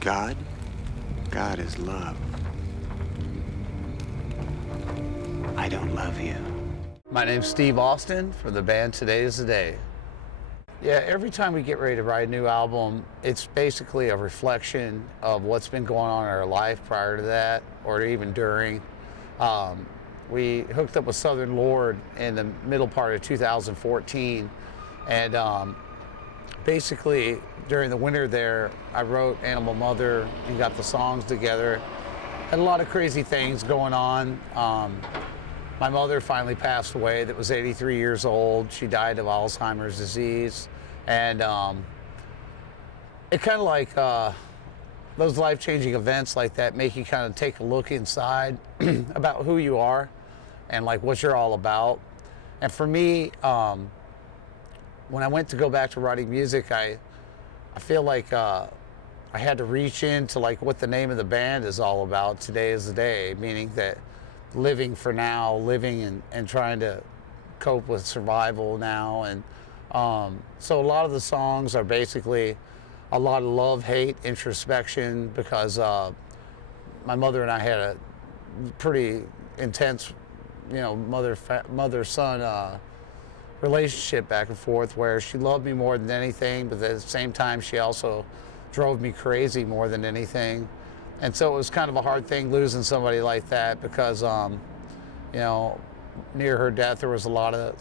God? God is love. I don't love you. My name's Steve Austin from the band Today is the Day. Yeah, every time we get ready to write a new album, it's basically a reflection of what's been going on in our life prior to that, or even during. We hooked up with Southern Lord in the middle part of 2014, and basically during the winter there, I wrote Animal Mother and got the songs together. Had a lot of crazy things going on. My mother finally passed away that was 83 years old. She died of Alzheimer's disease. And it kind of like those life-changing events like that make you kind of take a look inside about who you are and like what you're all about. And for me, when I went to go back to writing music, I feel like I had to reach into like what the name of the band is all about. Today is the day, meaning that living for now, living and trying to cope with survival now. And so a lot of the songs are basically a lot of love, hate, introspection, because my mother and I had a pretty intense, mother-son relationship back and forth, where she loved me more than anything, but at the same time she also drove me crazy more than anything. And so it was kind of a hard thing losing somebody like that, because, near her death, there was a lot of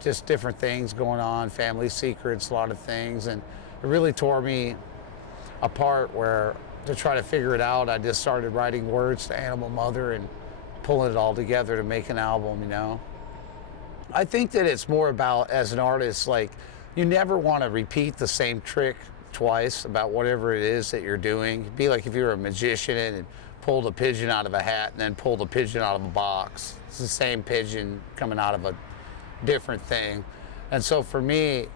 just different things going on, family secrets, a lot of things. And it really tore me apart, where to try to figure it out, I just started writing words to Animal Mother and pulling it all together to make an album, I think that it's more about, as an artist, like, you never want to repeat the same trick twice about whatever it is that you're doing. It'd be like if you were a magician and pulled a pigeon out of a hat and then pulled a pigeon out of a box. It's the same pigeon coming out of a different thing. And so for me,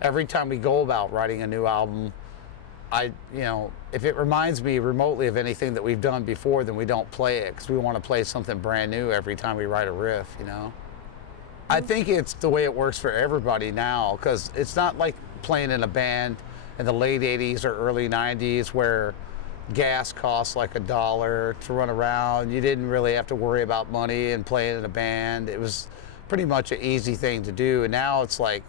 every time we go about writing a new album, if it reminds me remotely of anything that we've done before, then we don't play it, because we want to play something brand new every time we write a riff, I think it's the way it works for everybody now, because it's not like playing in a band in the late 80s or early 90s where gas costs like $1 to run around. You didn't really have to worry about money and playing in a band. It was pretty much an easy thing to do. And now it's like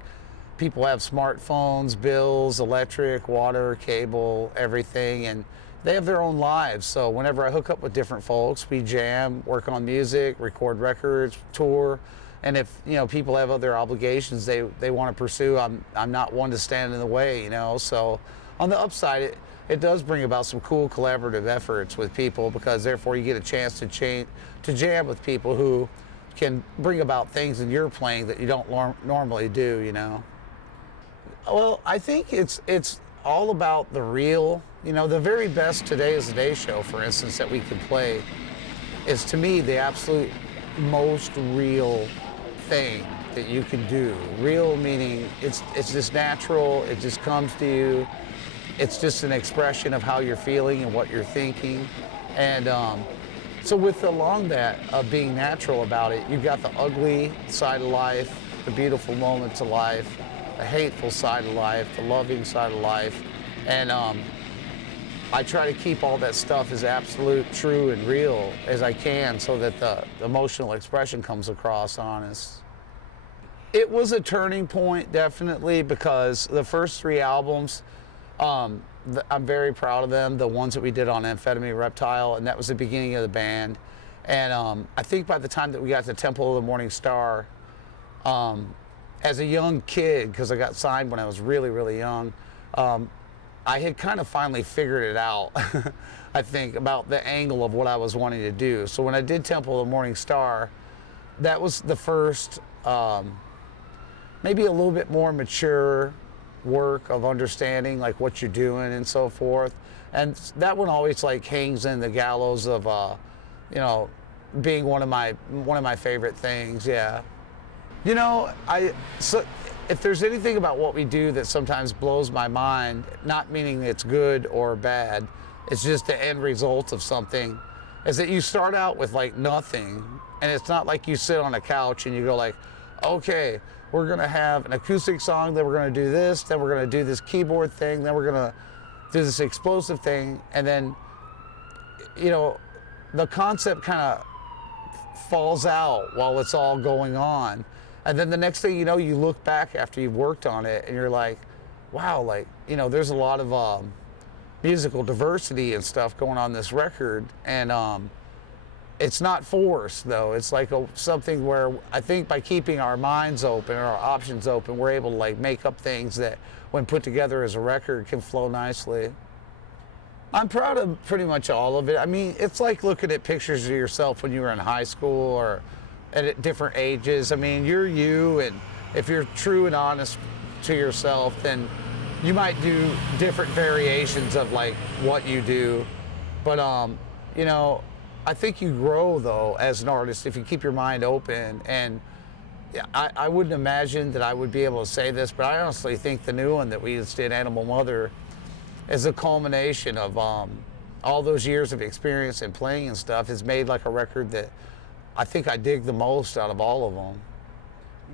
people have smartphones, bills, electric, water, cable, everything, and they have their own lives. So whenever I hook up with different folks, we jam, work on music, record records, tour. And if people have other obligations they want to pursue, I'm not one to stand in the way, So on the upside, it does bring about some cool collaborative efforts with people, because therefore you get a chance to jam with people who can bring about things in your playing that you don't normally do, Well, I think it's all about the real. The very best Today is the Day show, for instance, that we can play is, to me, the absolute most real thing that you can do. Real meaning it's just natural, it just comes to you. It's just an expression of how you're feeling and what you're thinking. And so along that of being natural about it, you've got the ugly side of life, the beautiful moments of life, the hateful side of life, the loving side of life. And I try to keep all that stuff as absolute, true, and real as I can, so that the emotional expression comes across honest. It was a turning point, definitely, because the first 3 albums, I'm very proud of them, the ones that we did on Amphetamine Reptile, and that was the beginning of the band. And I think by the time that we got to Temple of the Morning Star, as a young kid, because I got signed when I was really, really young, I had kind of finally figured it out, I think, about the angle of what I was wanting to do. So when I did Temple of the Morning Star, that was the first, maybe a little bit more mature work of understanding like what you're doing and so forth. And that one always like hangs in the gallows of, being one of my favorite things, yeah. If there's anything about what we do that sometimes blows my mind, not meaning it's good or bad, it's just the end result of something, is that you start out with like nothing, and it's not like you sit on a couch and you go like, okay, we're gonna have an acoustic song, then we're gonna do this, then we're gonna do this keyboard thing, then we're gonna do this explosive thing, and then, you know, the concept kind of falls out while it's all going on. And then the next thing you know, you look back after you've worked on it and you're like, wow, like, you know, there's a lot of musical diversity and stuff going on this record. And it's not forced, though. It's like something where I think by keeping our minds open, our options open, we're able to like make up things that when put together as a record can flow nicely. I'm proud of pretty much all of it. I mean, it's like looking at pictures of yourself when you were in high school or at different ages. I mean, you're you, and if you're true and honest to yourself, then you might do different variations of like what you do. But you know, I think you grow though as an artist if you keep your mind open. And I wouldn't imagine that I would be able to say this, but I honestly think the new one that we just did, Animal Mother, is a culmination of all those years of experience and playing and stuff. Has made like a record that I think I dig the most out of all of them.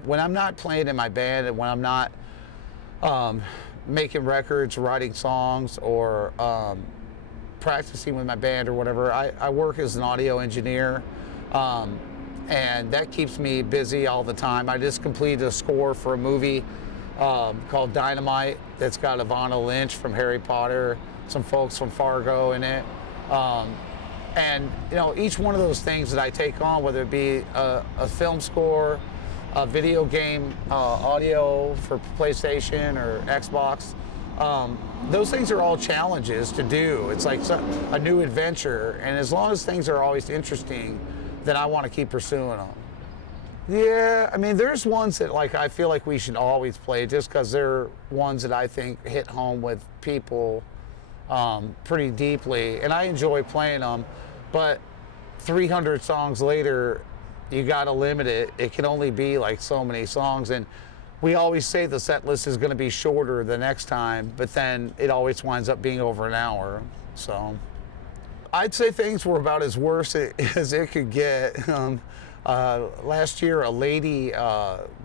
When I'm not playing in my band and when I'm not making records, writing songs, or practicing with my band or whatever, I work as an audio engineer, and that keeps me busy all the time. I just completed a score for a movie called Dynamite that's got Ivana Lynch from Harry Potter, some folks from Fargo in it. And you know, each one of those things that I take on, whether it be a film score, a video game audio for PlayStation or Xbox, those things are all challenges to do. It's like a new adventure, and as long as things are always interesting, then I want to keep pursuing them. Yeah, I mean, there's ones that like I feel like we should always play just because they're ones that I think hit home with people pretty deeply, and I enjoy playing them. But 300 songs later, you got to limit it. It can only be like so many songs, and we always say the set list is going to be shorter the next time, but then it always winds up being over an hour. So I'd say things were about as worse as it could get. Last year, a lady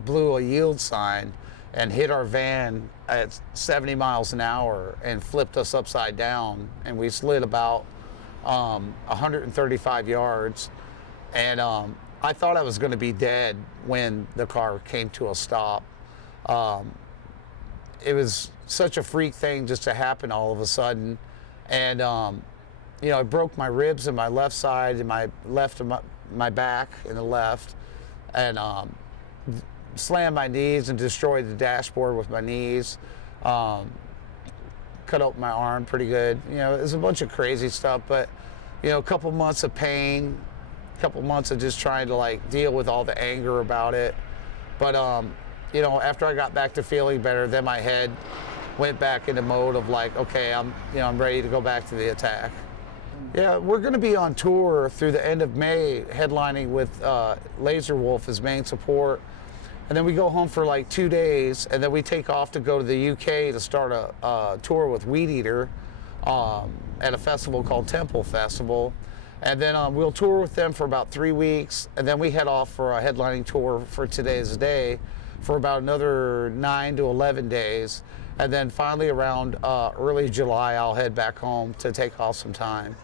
blew a yield sign and hit our van at 70 miles an hour and flipped us upside down, and we slid about 135 yards. And I thought I was going to be dead when the car came to a stop. It was such a freak thing just to happen all of a sudden. And you know, I broke my ribs in my left side and my back in the left, and slammed my knees and destroyed the dashboard with my knees. Cut open my arm pretty good. You know, it was a bunch of crazy stuff, but you know, a couple months of pain, a couple months of just trying to like deal with all the anger about it. But you know, after I got back to feeling better, then my head went back into mode of like, okay, I'm ready to go back to the attack. Yeah, we're going to be on tour through the end of May, headlining with Laser Wolf as main support. And then we go home for like 2 days, and then we take off to go to the UK to start a tour with Weed Eater at a festival called Temple Festival. And then we'll tour with them for about 3 weeks, and then we head off for a headlining tour for Today's Day for about another 9 to 11 days. And then finally around early July, I'll head back home to take off some time.